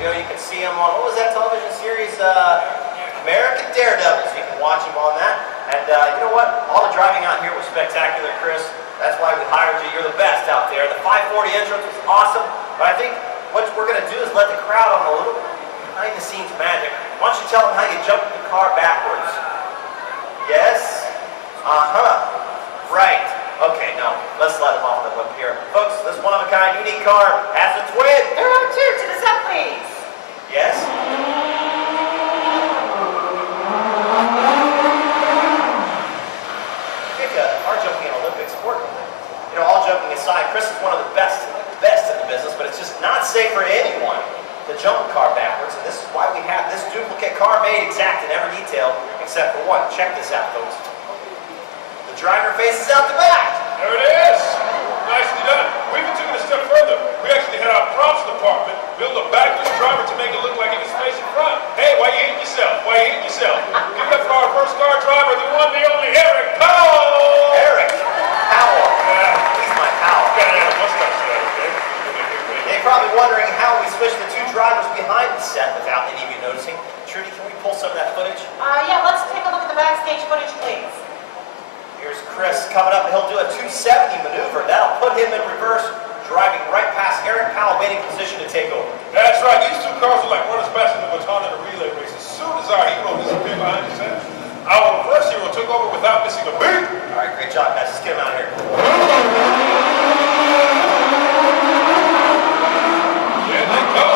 You know, you can see him on, what was that television series? American Daredevils. You can watch him on that. And you know what? All the driving out here was spectacular, Chris. That's why we hired you. You're the best out there. The 540 entrance was awesome. But I think what we're going to do is let the crowd on a little behind-the-scenes magic. Why don't you tell them how you jumped the car backwards? Yes? Right. Okay, no. Let's let them off the hook here. Folks, this one-of-a-kind unique car has a twin. There are two. To the side, please. Yes? Car jumping an Olympic sport. You know, all joking aside, Chris is one of the best in the business, but it's just not safe for anyone to jump a car backwards, and this is why we have this duplicate car made exact in every detail, except for one. Check this out, folks. The driver faces out the back. There it is. Nicely done. We even took it a step further. We actually had our props department build a backwards driver to make it look like it was facing front. Hey, why you hitting yourself? Why you hitting yourself? Give it up for our first car driver, the one, the only, Eric Powell! Eric Powell. Yeah. He's my pal. Yeah, mustache there, okay? You're probably wondering how we switched the two drivers behind the set without any of you noticing. Trudy, can we pull some of that footage? Yeah, let's take a look at the backstage footage, please. Here's Chris coming up, and he'll do a 270 maneuver. That'll put him in reverse, driving right past Eric Powell, waiting position to take over. That's right. These two cars are like runners passing the baton in a relay race. As soon as our hero disappeared behind the set, our reverse hero took over without missing a beat. All right, great job, guys. Let's get him out of here. Yeah, they go.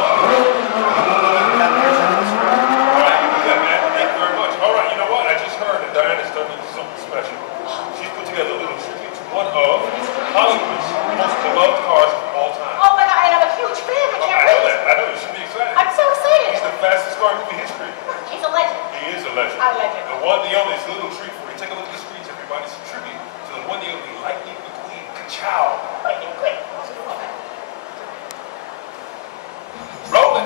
All right, you do that, man. Thank you very much. All right, you know what? I just heard that Diana's done something special. She's put together a little tribute to one of Hollywood's most beloved cars of all time. Oh my God, I am a huge fan. I can't wait. I know. You should be excited. I'm so excited. He's the fastest car in movie history. He's a legend. He is a legend. A legend. The one, the only, is a little treat for you. Take a look at the screens, everybody. It's a tribute to the one, the only, Lightning McQueen. Ka-chow. Lightning quick. Rolling.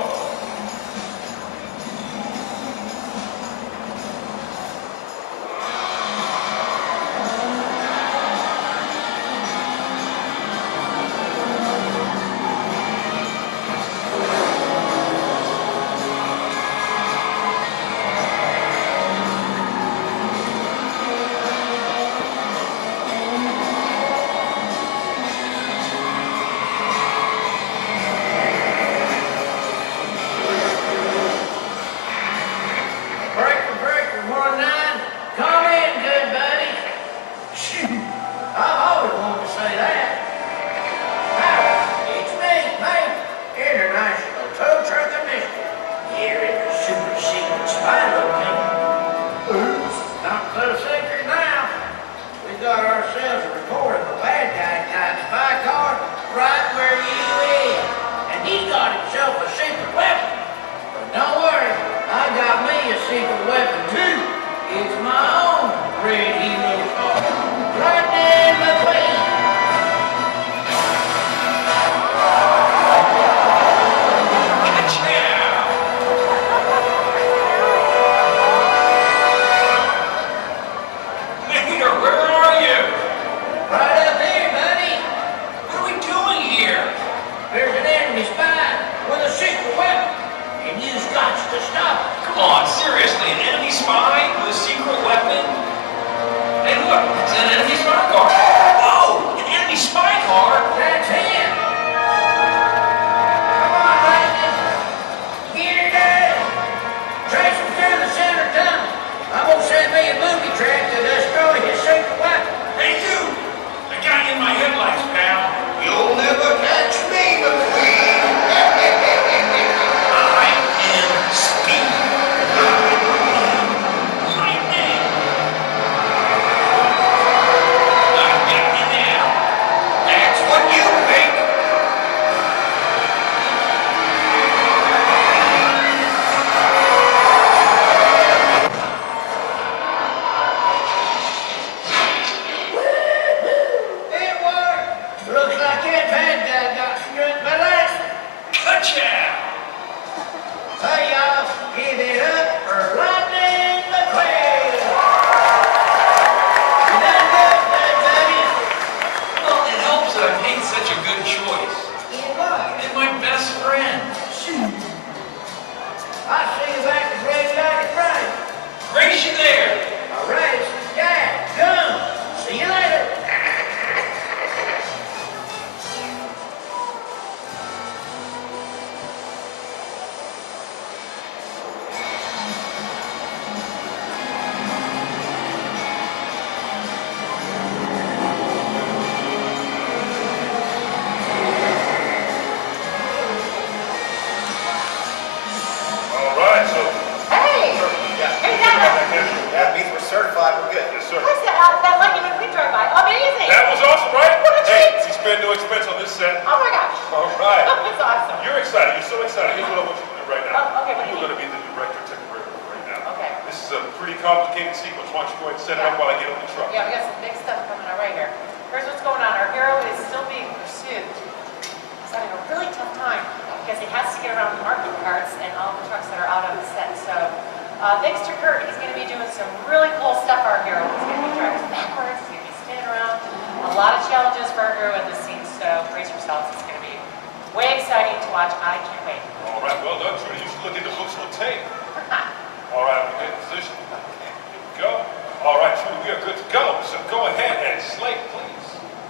good. Yes, sir. What's that lucky when we drove by? Amazing. That was awesome, right? What a Hey, treat. she spared no expense on this set. Oh my gosh. All right. It's awesome. You're excited. You're so excited. Here's what I want you to do right now. Oh, okay, what do you You're going to be the director temporarily right now. Okay. This is a pretty complicated sequence. Why don't you go ahead and set it up while I get on the truck? Yeah, we got some big stuff coming out right here. Here's what's going on. Our hero is still being pursued. He's having a really tough time because he has to get around the market carts and all the trucks that are out on the set. So thanks to Kurt, he's going to be doing some really cool stuff, our hero. He's going to be driving backwards, he's going to be spinning around. A lot of challenges for our hero in this scene, so brace yourselves. It's going to be way exciting to watch. I can't wait. All right. Well done, Trudy. You should look at the books on tape. All right. I'm in position. Here we go. All right, Trudy, we are good to go. So go ahead and slate, please.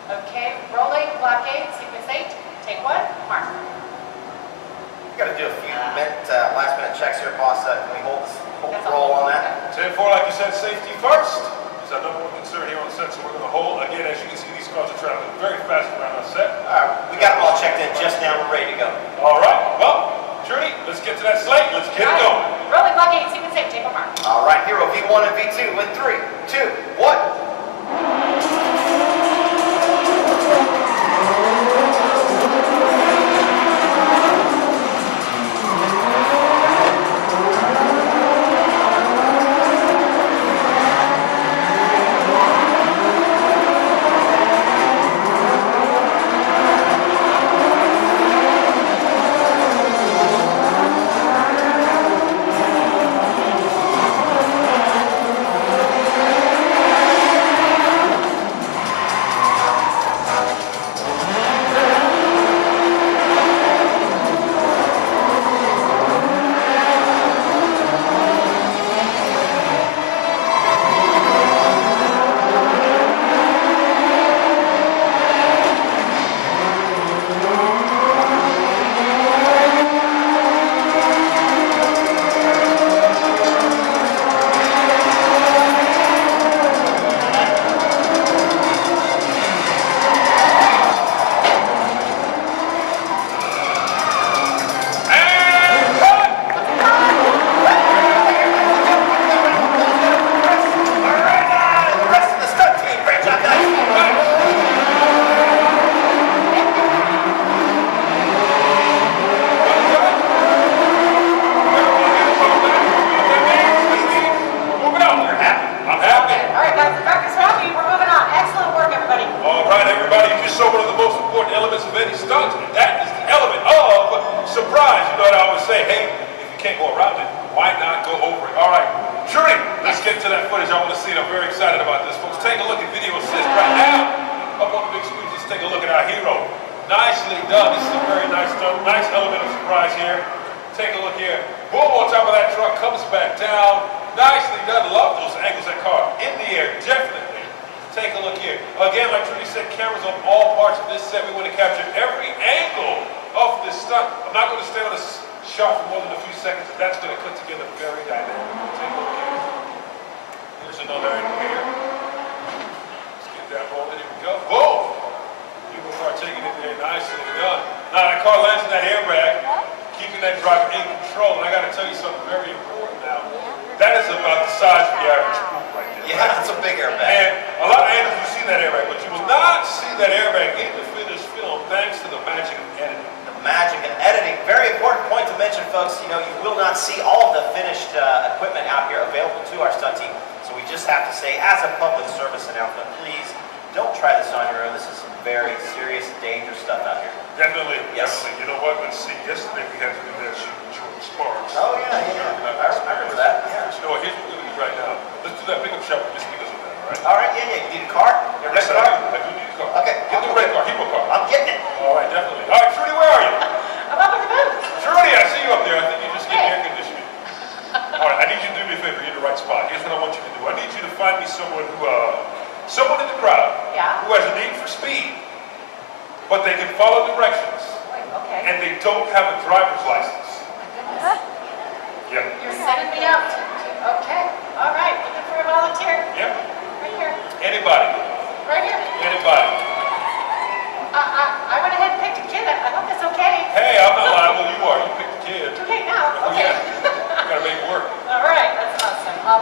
Okay, rolling, blockade, sequence 8. Take 1, mark. We got to do a few last minute checks here, boss. Can we hold That's the roll all. on that? 10-4, like you said, safety first. It's our number one concern here on set, so we're going to hold. Again, as you can see, these cars are traveling very fast around our set. All right, we got them all checked in just now. We're ready to go. All right, well, Trudy, let's get to that slate. Let's get it going. Rolling, blockade, sequence 8. Take 1, mark. All right, hero V1 and V2 in 3, 2, 1.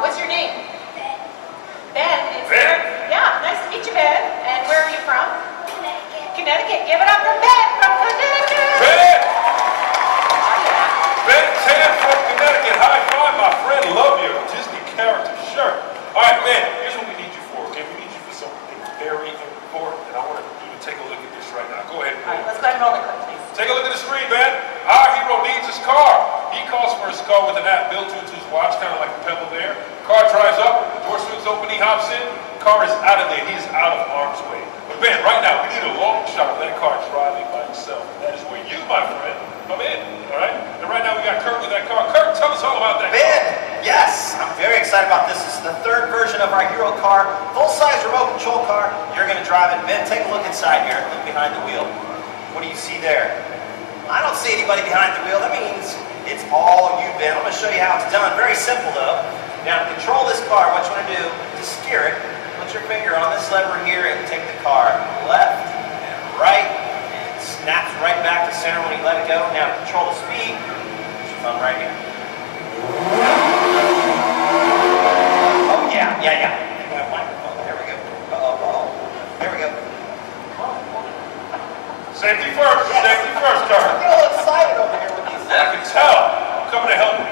What's your name? Ben. Tan from Connecticut. High five, my friend. Love your Disney character shirt. All right, man, here's what we need you for, okay? We need you for something very important, and I want you to take a look at this right now. Go ahead. All right, let's go ahead and roll the clip, please. Take a look at the screen, man. Our hero needs his car. He calls for his car with an app built into his watch, kind of like a Pebble there. Car drives up, door swings open, he hops in. Car is out of there. He is out of harm's way. But Ben, right now, we need a long shot of that car driving by itself. That is where you, my friend, come in, all right? And right now, we got Kurt with that car. Kurt, tell us all about that Ben, car. yes, I'm very excited about this. This is the third version of our hero car, full-size remote control car. You're going to drive it. Ben, take a look inside here. Look behind the wheel. What do you see there? I don't see anybody behind the wheel. That means it's all you, Ben. I'm going to show you how it's done. Very simple, though. Now, to control this car, what you want to do to steer it, put your finger on this lever here and take the car left and right. And it snaps right back to center when you let it go. Now, to control the speed, put your thumb right here. Oh, yeah. There we go. There we go. Safety first, safety first, Kurt. I'm getting a little excited over here with these things. I can tell. I'm coming to help you.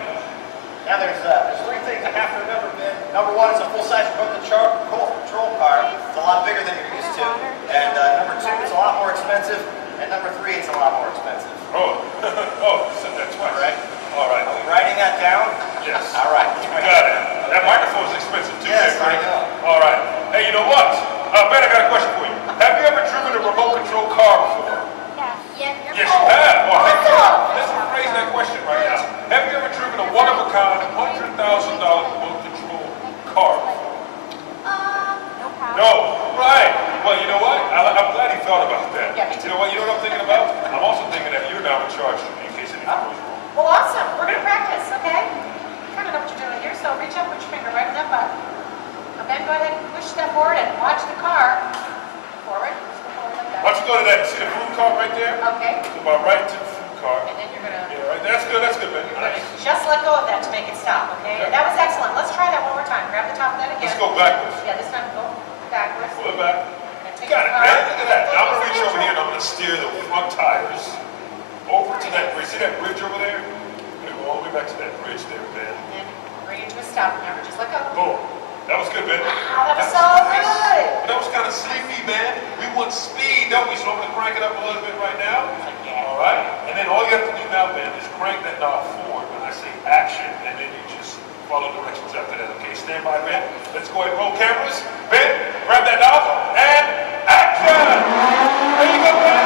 Now there's three things you have to remember, Ben. Number one, it's a full-size remote control car. It's a lot bigger than you're used to. And number two, it's a lot more expensive. And number three, it's a lot more expensive. Oh, oh, you said that twice. Right? All right. Are we writing that down? Yes. All right. You got it. That microphone's expensive too. Yes, there, I know. All right. Hey, you know what? Ben, I got a question for you. Have you ever driven a remote control car before? Yes, Yes, you have. Well, hey, let's rephrase that question right now. Have you ever driven a one-of-a-kind, $100,000 remote control car? no problem. No. Right. Well, you know what? I'm glad he thought about that. Yeah, me too. You know what? You know what I'm thinking about? I'm also thinking that you're now in charge in case anything goes wrong. Well, awesome. We're going to practice, okay? You kind of know what you're doing here, so reach up, put your finger right on that button. Now, Ben, go ahead and push that forward and watch the car forward. Like that. Why don't you go to that, see the food cart right there? Okay. To my right to the food cart. And then you're going to... Yeah, right. That's good, man. Nice. Just let go of that to make it stop, okay? Okay. That was excellent. Let's try that one more time. Grab the top of that again. Let's go backwards. Yeah, this time go backwards. Pull it back. And take Got the it, car. man. Look at that. Now I'm going to reach over here and I'm going to steer the front tires over to that bridge. See that bridge over there? I'm going to go all the way back to that bridge there, man. And bring it to a stop. Remember, just let go. Boom. That was good, man. Wow, that was so nice. good. That was kind of sleepy, man. We want speed, don't we? So I'm going to crank it up a little bit right now. Yeah. All right? And then all you have to do now, Ben, is crank that knob forward when I say action, and then you just follow directions after that. Okay, stand by, Ben. Let's go ahead and roll cameras. Ben, grab that knob, and action! There you go, Ben.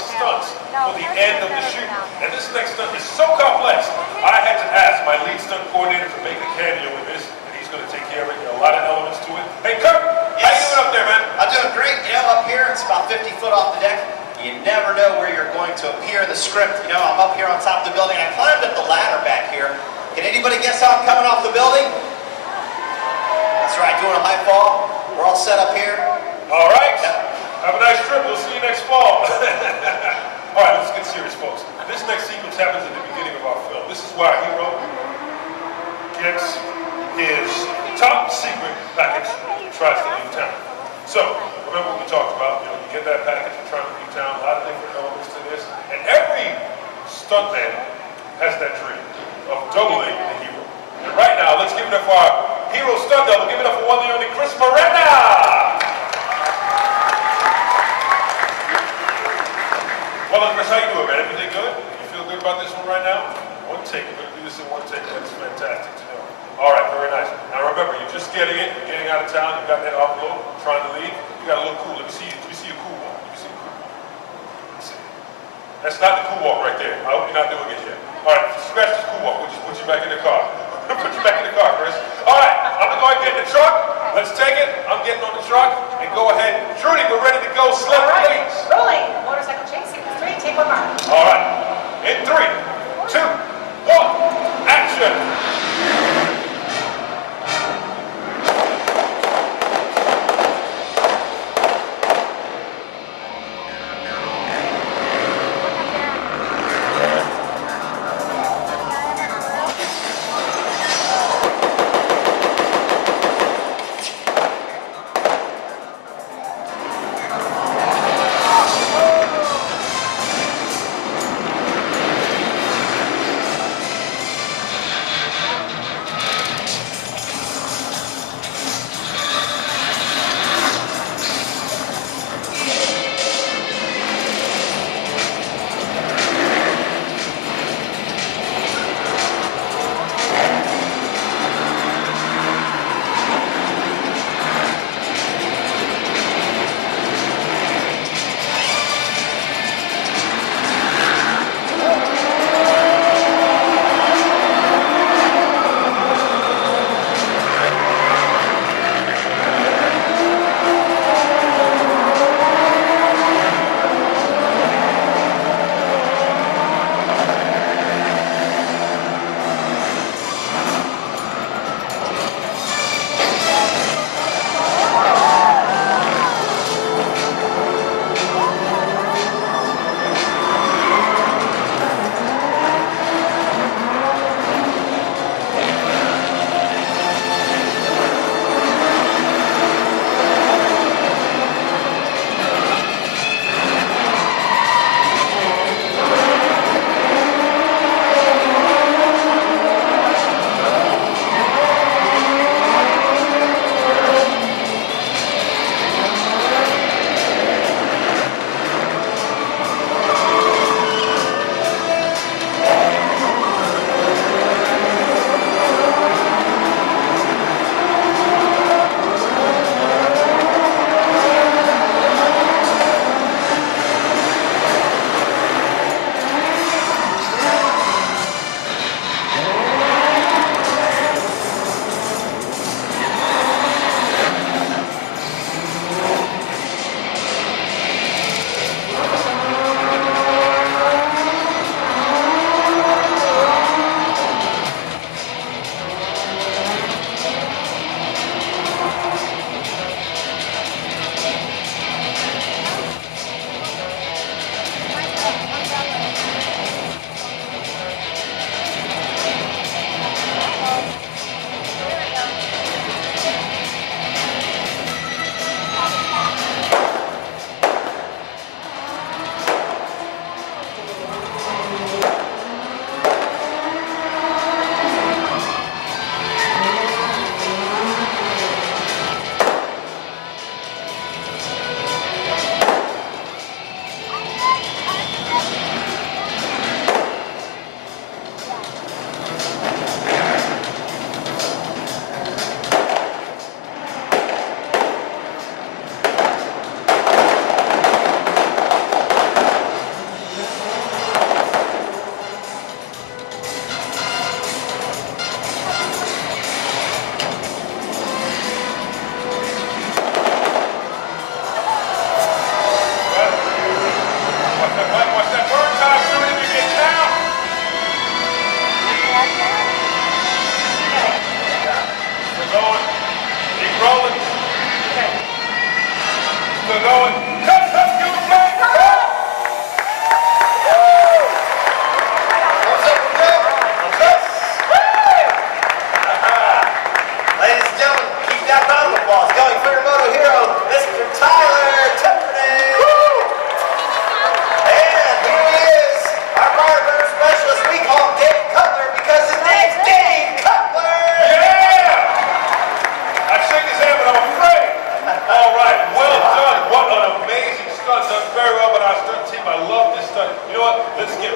Stunts for the end of the shoot. And this next stunt is so complex, I had to ask my lead stunt coordinator to make a cameo in this, and he's going to take care of it. There are a lot of elements to it. Hey, Kurt, how you doing up there, man? I'm doing great. You know, up here, it's about 50 foot off the deck. You never know where you're going to appear in the script. You know, I'm up here on top of the building. I climbed up the ladder back here. Can anybody guess how I'm coming off the building? That's right, doing a high fall. We're all set up here. All right. Yep. Have a nice trip. We'll see you next fall. All right, let's get serious, folks. This next sequence happens at the beginning of our film. This is where our hero gets his top secret package and tries to leave town. So, remember what we talked about. You know, you get that package, you're trying to leave town, a lot of different elements to this. And every stuntman has that dream of doubling the hero. And right now, let's give it up for our hero stunt double. Give it up for one and only Chris Morena. Well, Chris, how you doing, man? Everything good? You feel good about this one right now? One take. We're going to do this in one take. That's fantastic to know. All right, very nice. Now remember, you're just getting it. You're getting out of town. You got that envelope. Trying to leave. You got to look cool. Let me see you. Let me see your cool walk. Let me see your cool walk. Let's see. That's not the cool walk right there. I hope you're not doing it yet. All right, scratch this cool walk. We'll just put you back in the car. Put you back in the car, Chris. All right, I'm going to go ahead and get in the truck. Let's take it. I'm getting on the truck. And go ahead. Trudy, we're ready to go. Slip, All right, please. rolling. Motorcycle chasing. 3, take 1 mark. All right. In 3, 2, 1, action.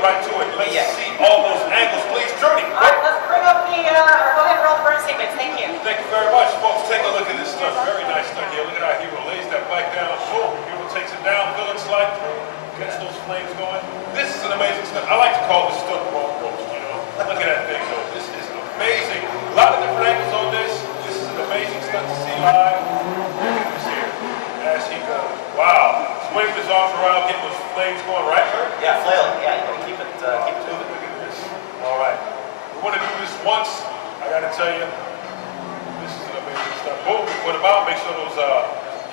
right to it. Let's Yeah. see all those angles, please. Journey. All right, let's bring up the, or go ahead and roll the burn sequence. Thank you. Thank you very much, folks. Take a look at this stunt. Very nice stunt here. Look at our hero lays that bike down. Boom. Hero takes it down. Villain slide through. Gets those flames going. This is an amazing stunt. I like to call this stunt raw roast, you know. Look at that thing go. This is amazing. A lot of different angles on this. This is an amazing stunt to see live. Look at this here. As he goes. Wow. He's waving his arms around, getting those flames going, right, Kurt? Yeah, flailing. Yeah, you gotta keep it moving. Look at this. All right. We want to do this once. I got to tell you, this is an amazing stunt. Boom. We put him out. Make sure those,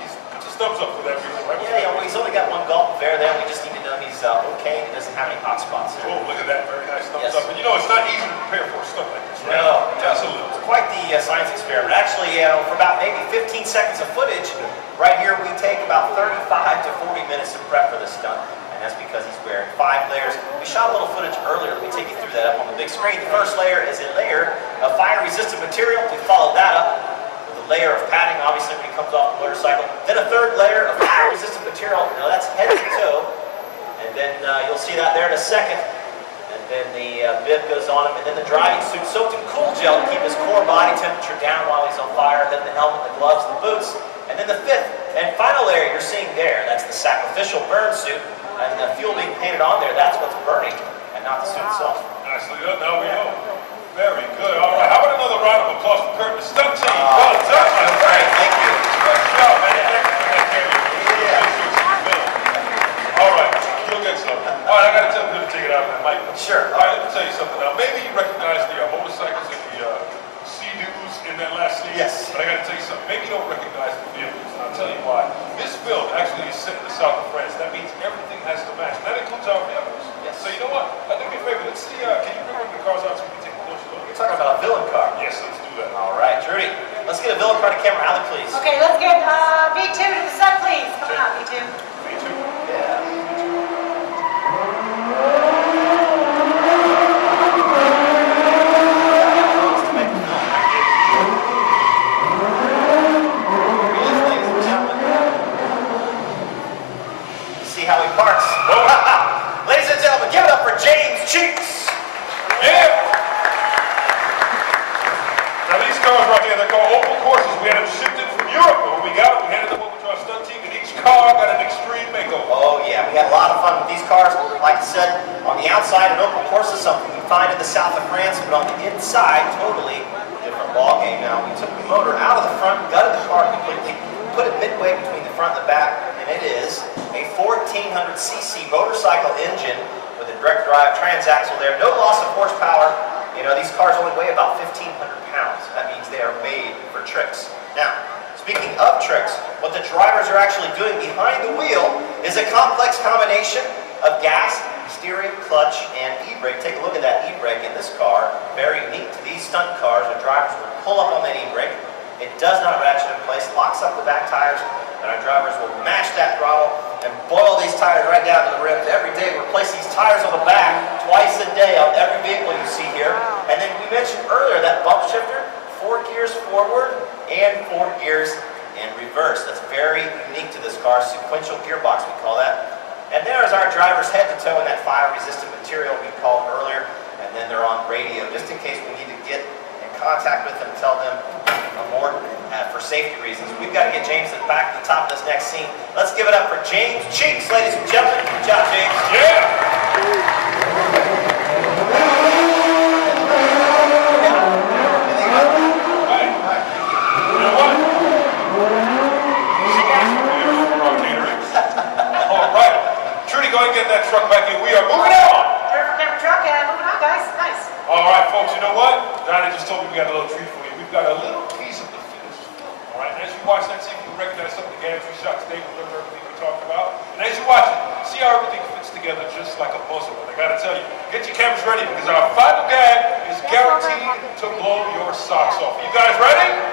he's put your thumbs up for that reason, right? Yeah, well, he's only got one gulp of air there. We just need to know he's okay and he doesn't have any hot spots. Oh, look at that. Very nice thumbs Yes. up. And you know, it's not easy to prepare for a stunt like this, right? No, Tell us a little. it's quite the science experiment. Actually, for about maybe 15 seconds of footage, right here we take about 35 to 40 minutes to prep for this stunt. And that's because he's wearing 5 layers. We shot a little footage earlier. Let me take you through that up on the big screen. The first layer is a layer of fire-resistant material. We followed that up with a layer of padding, obviously, when he comes off the motorcycle. Then a third layer of fire-resistant material. Now that's head to toe. And then you'll see that there in a second. And then the bib goes on him. And then the driving suit soaked in cool gel to keep his core body temperature down while he's on fire. Then the helmet, the gloves, the boots. And then the fifth and final layer you're seeing there, that's the sacrificial burn suit. And the fuel being painted on there, that's what's burning, and not the suit itself. Nicely done. Now we know. Very good. All right. How about another round of applause for Kurt and the stunt team? Well done. That's great. Thank you. Good job, man. Thank you for that camera. All right. You'll get some. All right. I got to tell them to take it out of that mic. Sure. All right. Let me tell you something now. Maybe you recognize the motorcycles and the Sea-Doos in that last scene. Yes. But I got to tell you something. Maybe you don't recognize the vehicles. And I'll tell you why. This film actually is set in the south of France. That means everything has to match. And that includes our vehicles. Yes. So you know what? I'll do me a favor. Let's see. Can you bring one of the cars out so we can take a closer look? You're talking about a villain car. Yes, let's do that. All right, Trudy. Let's get a villain car to camera. Alley, please. Okay, let's get V2 to the set, please. Come on, V2. Me too. Yeah. See how he parks. Ladies and gentlemen, give it up for James Cheeks. Yeah! Now these cars right here, they're called Opel Corsas. We had them shipped in from Europe, and when we got them, we handed them over to our stunt team, and each car got an extreme makeover. Oh yeah, we had a lot of fun with these cars. Like I said, on the outside, an Opel Corsa is something you find in the south of France, but on the inside, totally different ballgame. Now, we took the motor out of the front, gutted the car completely, put it midway between the front and the back, and it is a 1400cc motorcycle engine with a direct drive transaxle there. No loss of horsepower. You know, these cars only weigh about 1,500 pounds. That means they are made for tricks. Now, speaking of tricks, what the drivers are actually doing behind the wheel is a complex combination of gas, steering, clutch, and e-brake. Take a look at that e-brake in this car. Very unique to these stunt cars. The drivers will pull up on that e-brake. It does not ratchet in place, locks up the back tires, and our drivers will mash that throttle and boil these tires right down to the rims. Every day we replace these tires on the back twice a day on every vehicle you see here. And then we mentioned earlier that bump shifter, 4 gears forward and 4 gears in reverse. That's very unique to this car, sequential gearbox we call that. And there is our drivers head to toe in that fire-resistant material we called earlier. And then they're on radio, just in case we need to get in contact with them and tell them more for safety reasons. We've got to get James back to the top of this next scene. Let's give it up for James Cheeks, ladies and gentlemen. Good job, James. Yeah! Go ahead and get that truck back in. We are moving on. Perfect camera truck, and moving on, guys. Nice. All right, folks, you know what? Johnny just told me we got a little treat for you. We've got a little piece of the finished film. All right, as you watch that scene, you can recognize some of the games we shot today. Remember everything we talked about. And as you watch it, see how everything fits together just like a puzzle. And I got to tell you, get your cameras ready because our final gag is guaranteed to blow your socks off. You guys ready?